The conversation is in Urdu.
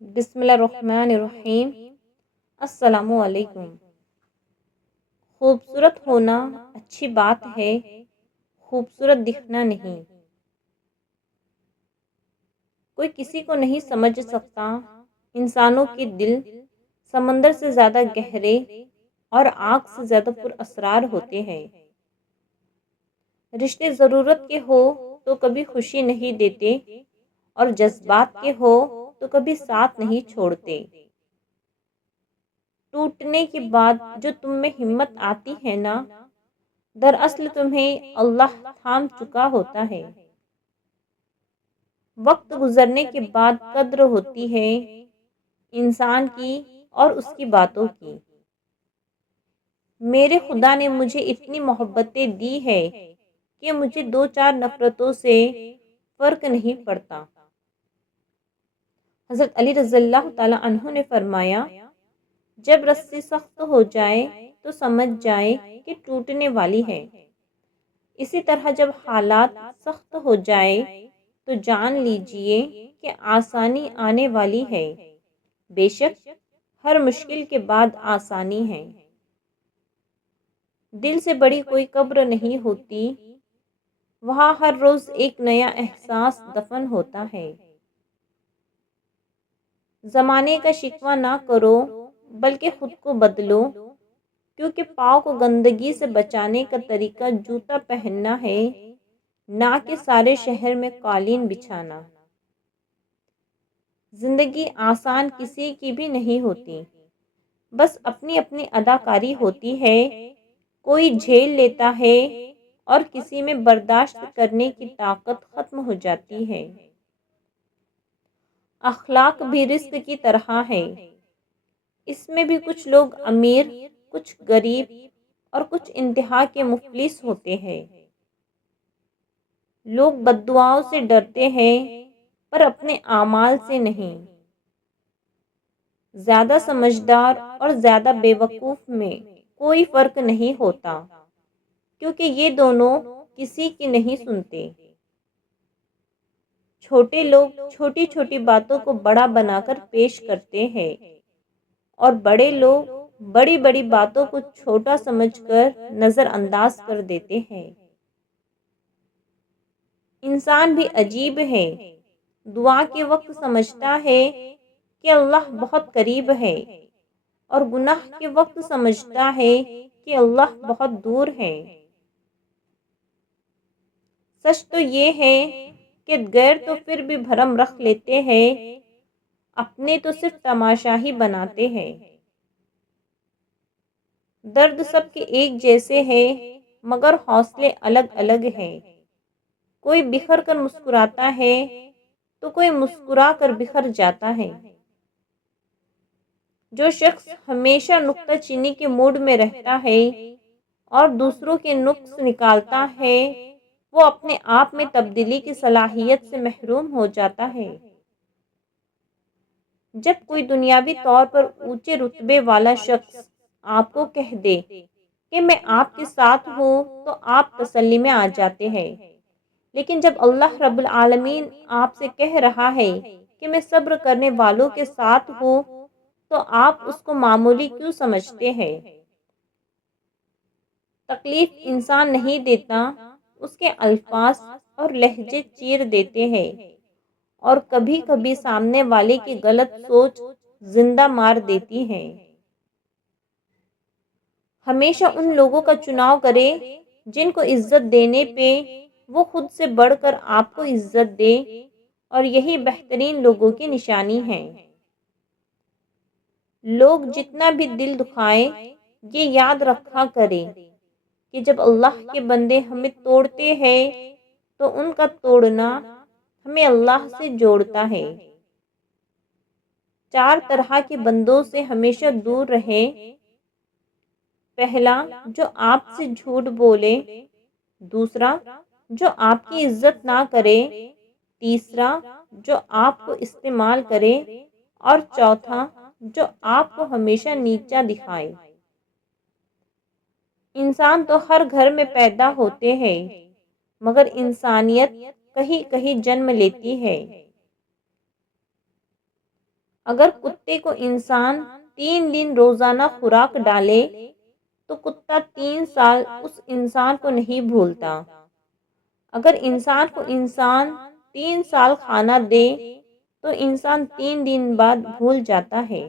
بسم اللہ الرحمن الرحیم۔ السلام علیکم۔ خوبصورت ہونا اچھی بات ہے، خوبصورت دکھنا نہیں۔ کوئی کسی کو نہیں سمجھ سکتا، انسانوں کے دل سمندر سے زیادہ گہرے اور آگ سے زیادہ پر اسرار ہوتے ہیں۔ رشتے ضرورت کے ہو تو کبھی خوشی نہیں دیتے، اور جذبات کے ہو تو کبھی ساتھ نہیں چھوڑتے۔ ٹوٹنے کے بعد جو تم میں ہمت آتی ہے نا، دراصل تمہیں اللہ تھام چکا ہوتا ہے۔ وقت گزرنے کے بعد قدر ہوتی ہے انسان کی اور اس کی باتوں کی۔ میرے خدا نے مجھے اتنی محبتیں دی ہے کہ مجھے دو چار نفرتوں سے فرق نہیں پڑتا۔ حضرت علی رضی اللہ تعالی عنہ نے فرمایا، جب رسی سخت ہو جائے تو سمجھ جائے کہ ٹوٹنے والی ہے، اسی طرح جب حالات سخت ہو جائے تو جان لیجئے کہ آسانی آنے والی ہے۔ بے شک ہر مشکل کے بعد آسانی ہے۔ دل سے بڑی کوئی قبر نہیں ہوتی، وہاں ہر روز ایک نیا احساس دفن ہوتا ہے۔ زمانے کا شکوہ نہ کرو بلکہ خود کو بدلو، کیونکہ پاؤں کو گندگی سے بچانے کا طریقہ جوتا پہننا ہے، نہ کہ سارے شہر میں قالین بچھانا۔ زندگی آسان کسی کی بھی نہیں ہوتی، بس اپنی اپنی اداکاری ہوتی ہے۔ کوئی جھیل لیتا ہے اور کسی میں برداشت کرنے کی طاقت ختم ہو جاتی ہے۔ اخلاق بھی رزق کی طرح ہے، اس میں بھی کچھ لوگ امیر، کچھ غریب اور کچھ انتہا کے مفلس ہوتے ہیں۔ لوگ بد دعاؤں سے ڈرتے ہیں پر اپنے اعمال سے نہیں۔ زیادہ سمجھدار اور زیادہ بے وقوف میں کوئی فرق نہیں ہوتا، کیونکہ یہ دونوں کسی کی نہیں سنتے۔ چھوٹے لوگ چھوٹی چھوٹی باتوں کو بڑا بنا کر پیش کرتے ہیں، اور بڑے لوگ بڑی بڑی باتوں کو چھوٹا سمجھ کر نظر انداز کر دیتے ہیں۔ انسان بھی عجیب ہے، دعا کے وقت سمجھتا ہے کہ اللہ بہت قریب ہے، اور گناہ کے وقت سمجھتا ہے کہ اللہ بہت دور ہے۔ سچ تو یہ ہے کہ غیر تو پھر بھی بھرم رکھ لیتے ہیں، اپنے تو صرف تماشا ہی بناتے ہیں۔ درد سب کے ایک جیسے ہیں، مگر حوصلے الگ الگ ہیں۔ کوئی بکھر کر مسکراتا ہے تو کوئی مسکرا کر بکھر جاتا ہے۔ جو شخص ہمیشہ نکتہ چینی کے موڈ میں رہتا ہے اور دوسروں کے نقص نکالتا ہے، وہ اپنے آپ میں تبدیلی کی صلاحیت سے محروم ہو جاتا ہے۔ جب کوئی دنیاوی طور پر اونچے رتبے والا شخص آپ کو کہہ دے کہ میں آپ کے ساتھ ہوں تو آپ تسلی میں آ جاتے ہیں، لیکن جب اللہ رب العالمین آپ سے کہہ رہا ہے کہ میں صبر کرنے والوں کے ساتھ ہوں تو آپ اس کو معمولی کیوں سمجھتے ہیں؟ تکلیف انسان نہیں دیتا، اس کے الفاظ اور لہجے چیر دیتے ہیں، اور کبھی کبھی سامنے والے کی غلط سوچ زندہ مار دیتی ہے۔ ہمیشہ ان لوگوں کا چناؤ کرے جن کو عزت دینے پہ وہ خود سے بڑھ کر آپ کو عزت دے، اور یہی بہترین لوگوں کی نشانی ہے۔ لوگ جتنا بھی دل دکھائیں، یہ یاد رکھا کریں کہ جب اللہ کے بندے ہمیں توڑتے ہیں تو ان کا توڑنا ہمیں اللہ سے جوڑتا ہے۔ چار طرح کے بندوں سے ہمیشہ دور رہیں۔ پہلا، جو آپ سے جھوٹ بولے۔ دوسرا، جو آپ کی عزت نہ کرے۔ تیسرا، جو آپ کو استعمال کرے۔ اور چوتھا، جو آپ کو ہمیشہ نیچا دکھائے۔ انسان تو ہر گھر میں پیدا ہوتے ہیں، مگر انسانیت کہیں کہیں جنم لیتی ہے۔ اگر کتے کو انسان 3 دن روزانہ خوراک ڈالے تو کتا 3 سال اس انسان کو نہیں بھولتا۔ اگر انسان کو انسان 3 سال کھانا دے تو انسان 3 دن بعد بھول جاتا ہے۔